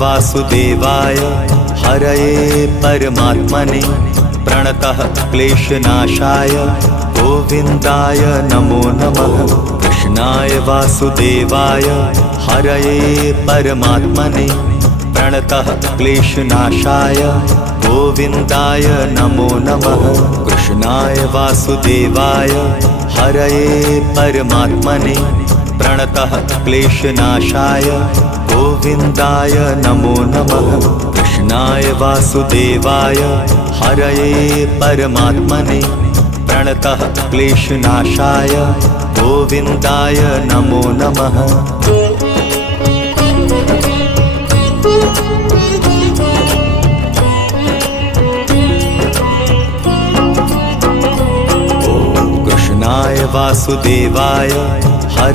वासुदेवाय हरये परमात्मने प्रणतः क्लेशनाशाय गोविन्दाय नमो नमः। कृष्णाय वासुदेवाय हरये परमात्मने प्रणतः क्लेशनाशाय गोविन्दाय नमो नमः। कृष्णाय वासुदेवाय हरये परमात्मने प्रणतः क्लेशनाशाय गोविन्दाय नमो नमः। कृष्णाय वासुदेवाय हरये परमात्मने प्रणतः क्लेशनाशाय गोविन्दाय नमो नमः। कृष्णाय वासुदेवाय